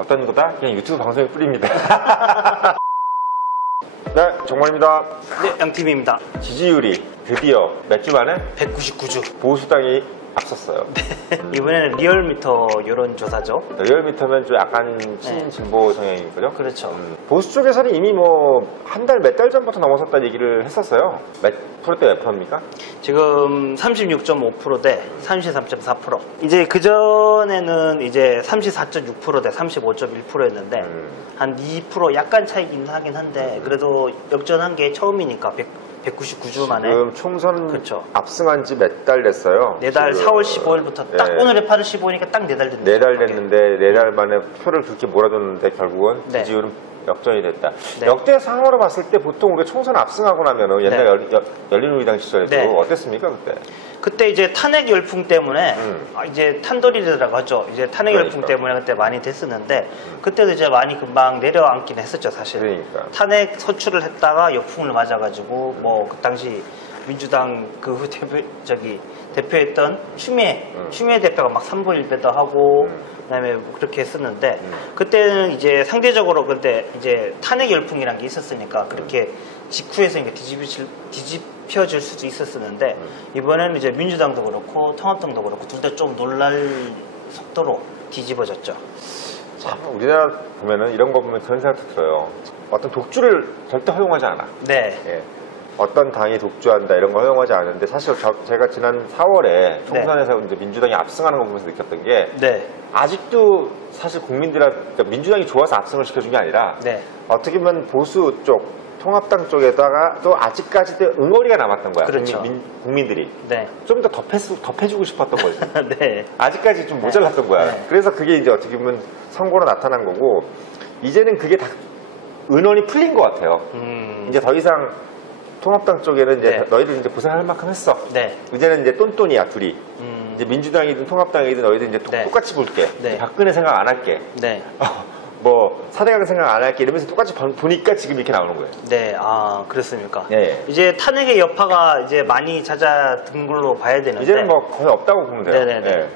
어떤 거다? 그냥 유튜브 방송에 뿌립니다. 네, 정말입니다. 네, 양팀입니다. 지지율이 드디어 몇 주 만에 199주. 보수당이 앞섰어요. 이번에는 리얼미터 여론조사죠. 리얼미터면 좀 약간 친진보 성향인 거죠? 그렇죠. 보수 쪽에서는 이미 뭐 한 달, 몇 달 전부터 넘어섰다는 얘기를 했었어요. 몇 프로대 몇 프로입니까? 지금 36.5% 대 33.4%. 이제 그전에는 이제 34.6% 대 35.1%였는데 한 2% 약간 차이긴 하긴 한데 그래도 역전한 게 처음이니까 199주 만에. 지금 총선 그렇죠. 압승한 지 몇 달 됐어요. 4달, 4월 15일부터 딱 오늘의 8월 15일이니까 딱 4달 됐는데. 4달 됐는데 4달 만에 표를 그렇게 몰아줬는데 결국은 네. 지지율은 역전이 됐다. 네. 역대 상황으로 봤을 때 보통 우리가 총선 압승하고 나면은 옛날 열린우리당 시절에도 네. 어땠습니까 그때? 그때 이제 탄핵 열풍 때문에 이제 탄돌이라고 하죠. 이제 탄핵 열풍 때문에 그때 많이 됐었는데 그때도 이제 많이 금방 내려앉긴 했었죠, 사실. 그러니까. 탄핵 소추를 했다가 역풍을 맞아가지고 뭐 그 당시 민주당 그 후 대표했던 추미애 대표가 막 삼보일배도 하고 그다음에 그렇게 했었는데 그때는 이제 상대적으로 그때 이제 탄핵 열풍이란 게 있었으니까 그렇게 직후에서 이제 뒤집혀질 수도 있었었는데 이번에는 이제 민주당도 그렇고 통합당도 그렇고 둘 다 좀 놀랄 속도로 뒤집어졌죠. 참 우리나라 보면은 이런 거 보면 그런 생각도 들어요. 어떤 독주를 절대 허용하지 않아. 네. 예. 어떤 당이 독주한다 이런 거 허용하지 않는데 사실 제가 지난 4월에 총선에서 이제 민주당이 압승하는 거 보면서 느꼈던 게 아직도 사실 그러니까 민주당이 좋아서 압승을 시켜준 게 아니라 어떻게 보면 보수 쪽 통합당 쪽에다가 또 아직까지도 응어리가 남았던 거야. 그렇죠. 국민들이 좀 더 덮해주고 싶었던 거지. 아직까지 좀 모자랐던 거야. 그래서 그게 이제 어떻게 보면 선거로 나타난 거고 이제는 그게 다 은원이 풀린 것 같아요. 이제 더 이상 통합당 쪽에는 이제 너희들 이제 고생할 만큼 했어. 이제는 이제 똔똔이야 둘이. 이제 민주당이든 통합당이든 너희들 이제 똑같이 볼게. 박근혜 생각 안 할게. 뭐 사대강 생각 안 할게 이러면서 똑같이 보니까 지금 이렇게 나오는 거예요. 네, 아 그렇습니까? 네. 이제 탄핵의 여파가 이제 많이 잦아든 걸로 봐야 되는데 이제는 뭐 거의 없다고 보면 돼요. 네네네.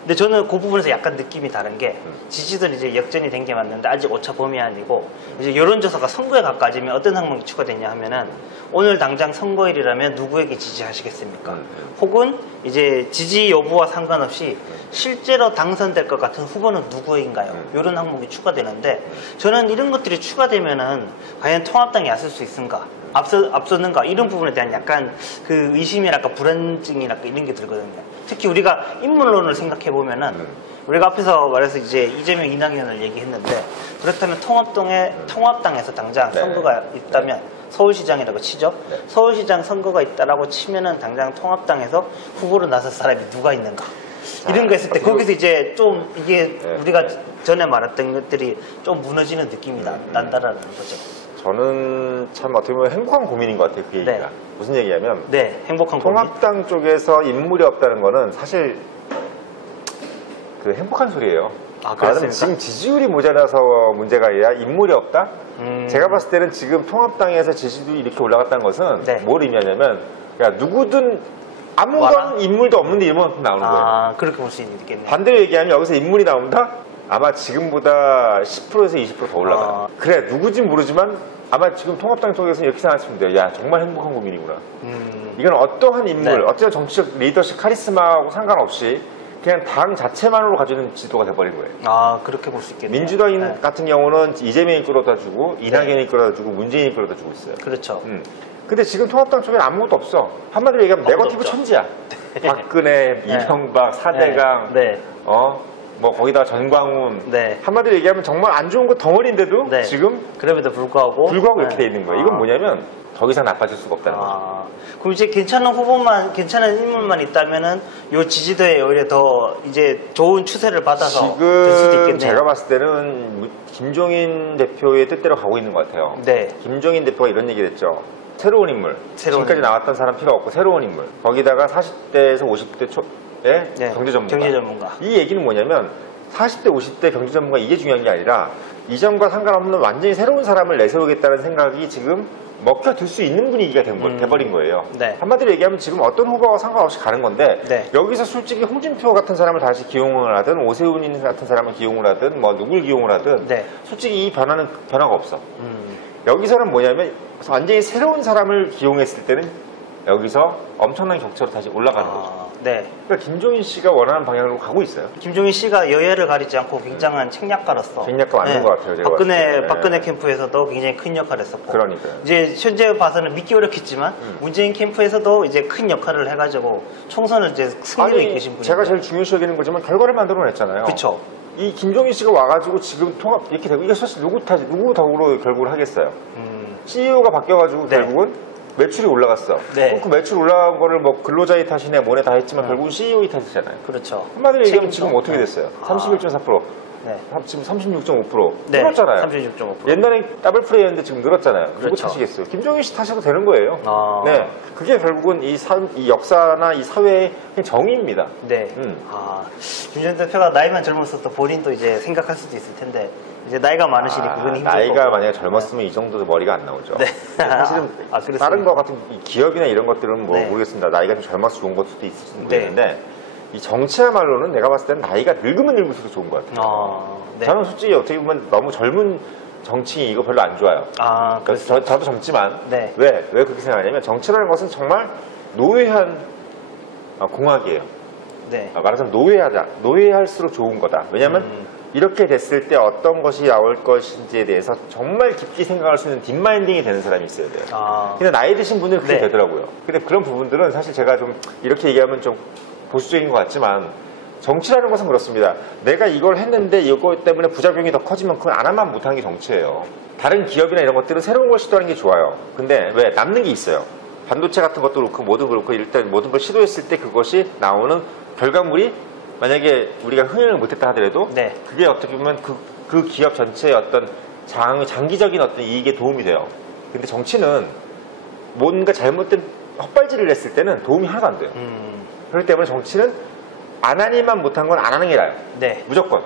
근데 저는 그 부분에서 약간 느낌이 다른 게 지지들 이제 역전이 된 게 맞는데 아직 오차 범위 아니고 이제 여론조사가 선거에 가까워지면 어떤 항목이 추가됐냐 하면은 오늘 당장 선거일이라면 누구에게 지지하시겠습니까? 혹은 이제 지지 여부와 상관없이 실제로 당선될 것 같은 후보는 누구인가요? 이런 항목이 추가되는데 저는 이런 것들이 추가되면은 과연 통합당이 앞설 수 있는가? 앞섰는가? 이런 부분에 대한 약간 그 의심이랄까 불안증이랄까 이런 게 들거든요. 특히 우리가 인물론을 생각해 보면은 우리가 앞에서 말해서 이제 이재명, 이낙연을 얘기했는데 그렇다면 통합당에서 당장 선거가 있다면 서울시장이라고 치죠. 서울시장 선거가 있다라고 치면은 당장 통합당에서 후보로 나설 사람이 누가 있는가? 이런 거 했을 때 거기서 이제 좀 이게 우리가 전에 말했던 것들이 좀 무너지는 느낌이 난다라는 거죠. 저는 참 어떻게 보면 행복한 고민인 것 같아요. 그 얘기가. 무슨 얘기냐면 행복한 고민. 통합당 쪽에서 인물이 없다는 거는 사실 그 행복한 소리예요. 아, 그렇습니까? 지금 지지율이 모자라서 문제가 아니라 인물이 없다? 제가 봤을 때는 지금 통합당에서 지지율이 이렇게 올라갔다는 것은 뭘 의미하냐면 누구든 아무런 인물도 없는데 이름만 나오는 거예요. 아, 그렇게 볼 수 있겠네요. 반대로 얘기하면 여기서 인물이 나온다? 아마 지금보다 10%에서 20% 더 올라가요. 그래, 누구진 모르지만 아마 지금 통합당 쪽에서는 이렇게 생각하시면 돼요. 야, 정말 행복한 고민이구나. 이건 어떠한 인물, 어떤 정치적 리더십 카리스마하고 상관없이 그냥 당 자체만으로 가지는 지도가 돼버린 거예요. 아, 그렇게 볼 수 있겠네요. 민주당 같은 경우는 이재명이 끌어다주고 이낙연이 끌어다주고 문재인이 끌어다주고 있어요. 그렇죠. 근데 지금 통합당 쪽에는 아무것도 없어. 한마디로 얘기하면 네거티브 천지야. 박근혜, 이명박, 사대강, 뭐 거기다 전광훈. 한마디로 얘기하면 정말 안 좋은 거 덩어리인데도 지금 그럼에도 불구하고 이렇게 돼 있는 거예요. 이건 뭐냐면 더 이상 나빠질 수가 없다는 거죠. 그럼 이제 괜찮은 후보만, 괜찮은 인물만 있다면은 요 지지도에 오히려 더 이제 좋은 추세를 받아서 될 수도 있겠네요. 지금 제가 봤을 때는 김종인 대표의 뜻대로 가고 있는 것 같아요. 김종인 대표가 이런 얘기를 했죠. 새로운 인물. 지금까지 나왔던 사람 필요 없고 새로운 인물. 거기다가 40대에서 50대 초에 경제 전문가. 이 얘기는 뭐냐면 40대, 50대 경제 전문가 이게 중요한 게 아니라 이전과 상관없는 완전히 새로운 사람을 내세우겠다는 생각이 지금 먹혀들 수 있는 분위기가 돼버린 거예요. 네. 한마디로 얘기하면 지금 어떤 후보가 상관없이 가는 건데 네. 여기서 솔직히 홍준표 같은 사람을 다시 기용을 하든 오세훈 같은 사람을 기용을 하든 뭐 누굴 기용을 하든 네. 솔직히 이 변화가 없어. 여기서는 뭐냐면 완전히 새로운 사람을 기용했을 때는 여기서 엄청난 격차로 다시 올라가는 거죠. 네. 그러니까 김종인 씨가 원하는 방향으로 가고 있어요. 김종인 씨가 여야를 가리지 않고 굉장한 책략가로서 책략가 맞는 것 같아요, 제가 봤을 때. 박근혜 캠프에서도 굉장히 큰 역할을 했었고 그러니까요. 이제 현재 봐서는 믿기 어렵겠지만 문재인 캠프에서도 이제 큰 역할을 해가지고 총선을 이제 승리로 이끄신 분이에요. 제가 제일 중요시 여기는 거지만 결과를 만들어냈잖아요. 그렇죠. 이 김종인 씨가 와가지고 지금 통합 이렇게 되고 이게 사실 누구 덕으로 결국을 하겠어요. CEO가 바뀌어가지고 네. 결국은 매출이 올라갔어. 네. 그럼 그 매출 올라간 거를 뭐 근로자의 탓이네 뭐네 다 했지만 결국은 CEO의 탓이잖아요. 그렇죠. 한마디로 얘기하면 책임져. 지금 어떻게 됐어요? 31.4%. 네. 지금 36.5%. 네. 늘었잖아요. 36.5%. 옛날에 더블 플레이였는데 지금 늘었잖아요. 누구 그렇죠. 탓이겠어요? 김종인 씨 탓해도 되는 거예요. 아. 네. 그게 결국은 이 역사나 이 사회의 정의입니다. 네. 김종인 대표가 나이만 젊었어도 본인도 이제 생각할 수도 있을 텐데 이제 나이가 많으시니 그건 힘들고. 나이가 만약에 젊었으면 이 정도도 머리가 안 나오죠. 네. 사실은 그렇습니다. 다른 거 같은 이 기업이나 이런 것들은 뭐 네. 모르겠습니다. 나이가 좀 젊어서 좋은 것도 있을지 네. 모르겠는데 이 정치야말로는 내가 봤을 때는 나이가 늙으면 늙을수록 좋은 것 같아요. 네. 저는 솔직히 어떻게 보면 너무 젊은 정치인 이거 별로 안 좋아요. 그러니까 저도 젊지만 네. 왜 그렇게 생각하냐면 정치라는 것은 정말 노회한 공학이에요. 네. 말하자면 노회할수록 좋은 거다. 왜냐하면 이렇게 됐을 때 어떤 것이 나올 것인지에 대해서 정말 깊게 생각할 수 있는 딥마인딩이 되는 사람이 있어야 돼요. 근데 나이 드신 분들은 그게 네. 되더라고요. 근데 그런 부분들은 사실 제가 좀 이렇게 얘기하면 좀 보수적인 것 같지만 정치라는 것은 그렇습니다. 내가 이걸 했는데 이것 때문에 부작용이 더 커지면 그건 안 하면 못하는 게 정치예요. 다른 기업이나 이런 것들은 새로운 걸 시도하는 게 좋아요. 근데 왜 남는 게 있어요. 반도체 같은 것도 그렇고 뭐든 그렇고 일단 모든 걸 시도했을 때 그것이 나오는 결과물이 만약에 우리가 흥행을 못했다 하더라도 네. 그게 어떻게 보면 그 기업 전체의 어떤 장기적인 어떤 이익에 도움이 돼요. 근데 정치는 뭔가 잘못된 헛발질을 했을 때는 도움이 하나도 안 돼요. 그렇기 때문에 정치는 안 하니만 못한 건 안 하는 게 나아요. 네. 무조건.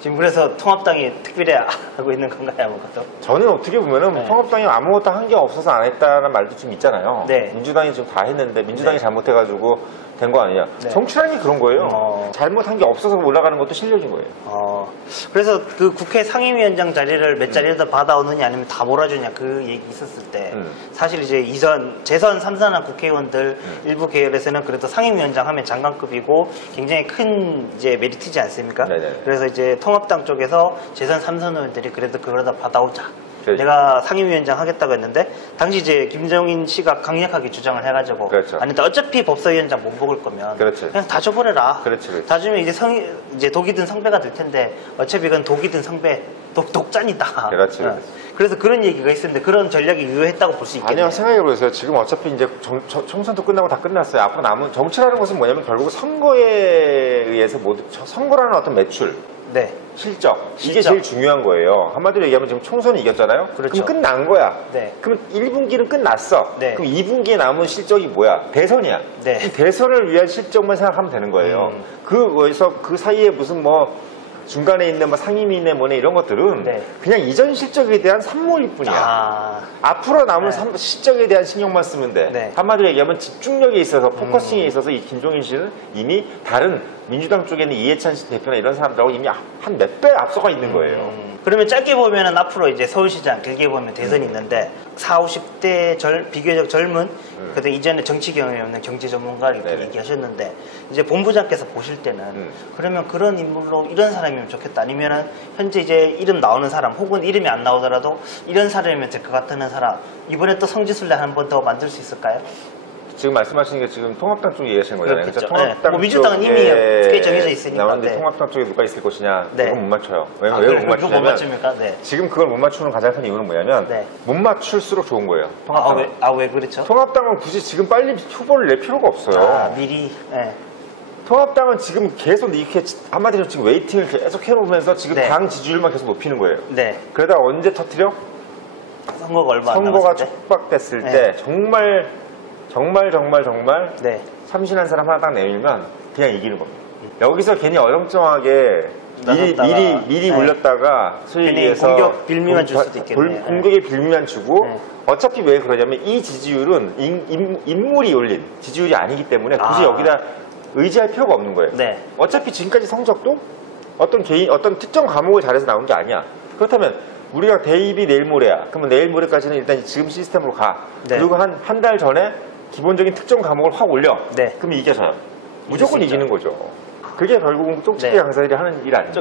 지금 그래서 통합당이 특별히 하고 있는 건가요, 아무것도? 저는 어떻게 보면은 네. 통합당이 아무것도 한 게 없어서 안 했다는 말도 좀 있잖아요. 네. 민주당이 지금 다 했는데 민주당이 네. 잘못해가지고 된 거 아니냐. 네. 정치라는 게 그런 거예요. 잘못한 게 없어서 올라가는 것도 실력인 거예요. 그래서 그 국회 상임위원장 자리를 몇 자리에다 받아오느냐 아니면 다 몰아주냐 그 얘기 있었을 때 사실 이제 재선 3선한 국회의원들 일부 계열에서는 그래도 상임위원장 하면 장관급이고 굉장히 큰 이제 메리트지 않습니까? 네네. 그래서 이제 통합당 쪽에서 재선 3선 의원들이 그래도 그걸 다 받아오자. 그렇죠. 내가 상임위원장 하겠다고 했는데 당시 이제 김정인 씨가 강력하게 주장을 해가지고 그렇죠. 아니 어차피 법사위원장 못 먹을 거면 그렇지. 그냥 다 줘버려라. 그렇지. 다 주면 이제 독이든 성배가 될 텐데 어차피 그건 독이든 성배 독짠이다. 그렇지. 그래서 그런 얘기가 있었는데 그런 전략이 유효했다고 볼 수 있겠네요. 아니요, 생각해보세요. 지금 어차피 이제 총선도 끝나고 다 끝났어요. 앞으로 남은 정치라는 것은 뭐냐면 결국 선거에 의해서 선거라는 어떤 매출, 네. 실적. 이게 제일 중요한 거예요. 한마디로 얘기하면 지금 총선이 이겼잖아요. 그렇죠. 그럼 끝난 거야. 네. 그럼 1분기는 끝났어. 네. 그럼 2분기에 남은 실적이 뭐야? 대선이야. 네. 이 대선을 위한 실적만 생각하면 되는 거예요. 그거에서 그 사이에 무슨 뭐 중간에 있는 뭐 상임위네 뭐네 이런 것들은 네. 그냥 이전 실적에 대한 산모일 뿐이야. 앞으로 남은 네. 실적에 대한 신경만 쓰면 돼. 네. 한마디로 얘기하면 집중력에 있어서 포커싱에 있어서 이 김종인 씨는 이미 다른 민주당 쪽에는 이해찬 대표나 이런 사람들하고 이미 한 몇 배 앞서가 있는 거예요. 그러면 짧게 보면은 앞으로 이제 서울시장, 길게 보면 대선이 있는데 40, 50대 비교적 젊은 그래도 이전에 정치 경험이 없는 경제 전문가 이렇게 네네. 얘기하셨는데 이제 본부장께서 보실 때는 그러면 그런 인물로 이런 사람이면 좋겠다 아니면은 현재 이제 이름 나오는 사람 혹은 이름이 안 나오더라도 이런 사람이면 될 것 같다는 사람 이번에 또 성지순례 한 번 더 만들 수 있을까요? 지금 말씀하시는 게 지금 통합당 쪽에 얘기하시는 거잖아요. 그렇겠죠. 통합당 뭐 민주당은 이미 크게 정해져 있으니까. 나오는데 네. 통합당 쪽에 누가 있을 것이냐 네. 그건 못 맞춰요. 왜 못 그걸 못 맞추냐면 맞춥니까? 네. 지금 그걸 못 맞추는 가장 큰 이유는 뭐냐면 네. 못 맞출수록 좋은 거예요. 통합당은. 왜 그렇죠? 통합당은 굳이 지금 빨리 후보를 낼 필요가 없어요. 미리. 네. 통합당은 지금 계속 이렇게 한마디로 지금 웨이팅을 계속 해놓으면서 지금 네. 당 지지율만 계속 높이는 거예요. 네. 그러다 언제 터뜨려? 선거가 얼마 안 선거가 남았을 때. 촉박됐을 네. 때 정말 네. 참신한 사람 하나 딱 내밀면 그냥 이기는 겁니다. 여기서 괜히 어정쩡하게 미리 물렸다가 소위 괜히 얘기해서 공격 빌미만 줄 수도 있겠네요. 공격의 빌미만 주고 네. 어차피 왜 그러냐면 이 지지율은 인물이 올린 지지율이 아니기 때문에 굳이 여기다 의지할 필요가 없는 거예요. 네. 어차피 지금까지 성적도 어떤 특정 과목을 잘해서 나온 게 아니야. 그렇다면 우리가 대입이 내일 모레야. 그러면 내일 모레까지는 일단 지금 시스템으로 가. 네. 그리고 한 달 전에 기본적인 특정 과목을 확 올려. 네. 그럼 이겨져요. 무조건 이길 수 이기는 거죠. 그게 결국은 쪽집게 네. 강사들이 하는 일 아닙니까?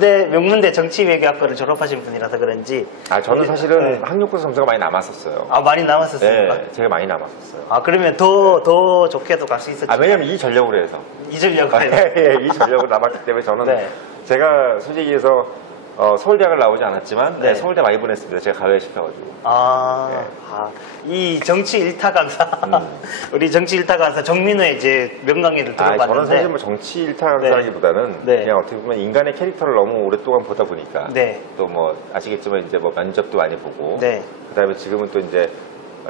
네. 명문대 정치외교학과를 졸업하신 분이라서 그런지. 저는 사실은 네. 학력고사 점수가 많이 남았었어요. 많이 남았었습니까? 네, 제가 많이 남았었어요. 그러면 더 좋게도 갈 수 있었죠. 왜냐면 이 전력으로 해서. 이 전략을. 이 전력으로 남았기 때문에 저는 네. 제가 솔직히 해서 서울대학을 나오지 않았지만 네. 서울대 많이 보냈습니다. 제가 가외시켜가지고. 이 정치 일타 강사, 우리 정치 일타 강사 정민호의 이제 명강의를 들어봤는데. 저는 사실 뭐 정치 일타 강사라기보다는 네. 그냥 어떻게 보면 인간의 캐릭터를 너무 오랫동안 보다 보니까 네. 또 뭐 아시겠지만 이제 뭐 면접도 많이 보고 네. 그다음에 지금은 또 이제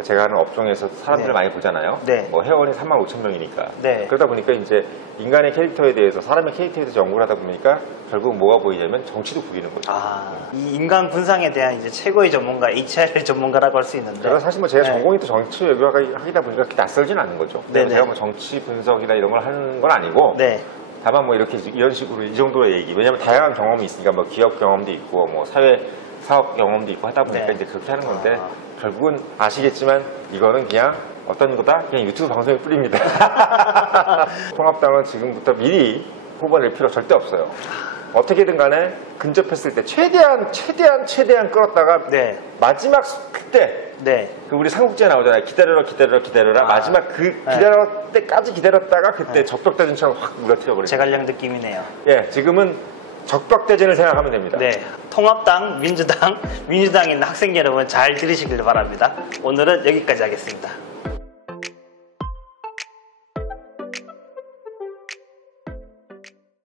제가 하는 업종에서 사람들을 네. 많이 보잖아요. 네. 뭐 회원이 35,000명이니까. 네. 그러다 보니까 이제 인간의 캐릭터에 대해서 사람의 캐릭터에 대해서 연구를 하다 보니까 결국 뭐가 보이냐면 정치도 보이는 거죠. 이 인간 군상에 대한 이제 최고의 전문가, HR의 전문가라고 할 수 있는데. 그래서 사실 뭐 제가 네. 전공이 또 정치 외교하기다 보니까 그렇게 낯설지는 않는 거죠. 네네. 제가 뭐 정치 분석이나 이런 걸 하는 건 아니고 네. 다만 뭐 이렇게 이런 식으로 이 정도의 얘기. 왜냐면 다양한 경험이 있으니까 뭐 기업 경험도 있고 뭐 사회 사업 경험도 있고 하다 보니까 네. 이제 그렇게 하는 건데 결국은 아시겠지만 이거는 그냥 어떤 거다? 그냥 유튜브 방송에 뿌립니다. 통합당은 지금부터 미리 후보 낼 필요 절대 없어요. 어떻게든 간에 근접했을 때 최대한 끌었다가 네. 마지막 그때 네. 그 우리 삼국지에 나오잖아요. 기다려라. 마지막 기다릴 때까지 기다렸다가 그때 적벽대전처럼 확 물어뜨려버려요. 제갈량 느낌이네요. 예, 지금은 적벽대전을 생각하면 됩니다. 네. 통합당, 민주당에 있는 학생 여러분 잘 들으시길 바랍니다. 오늘은 여기까지 하겠습니다.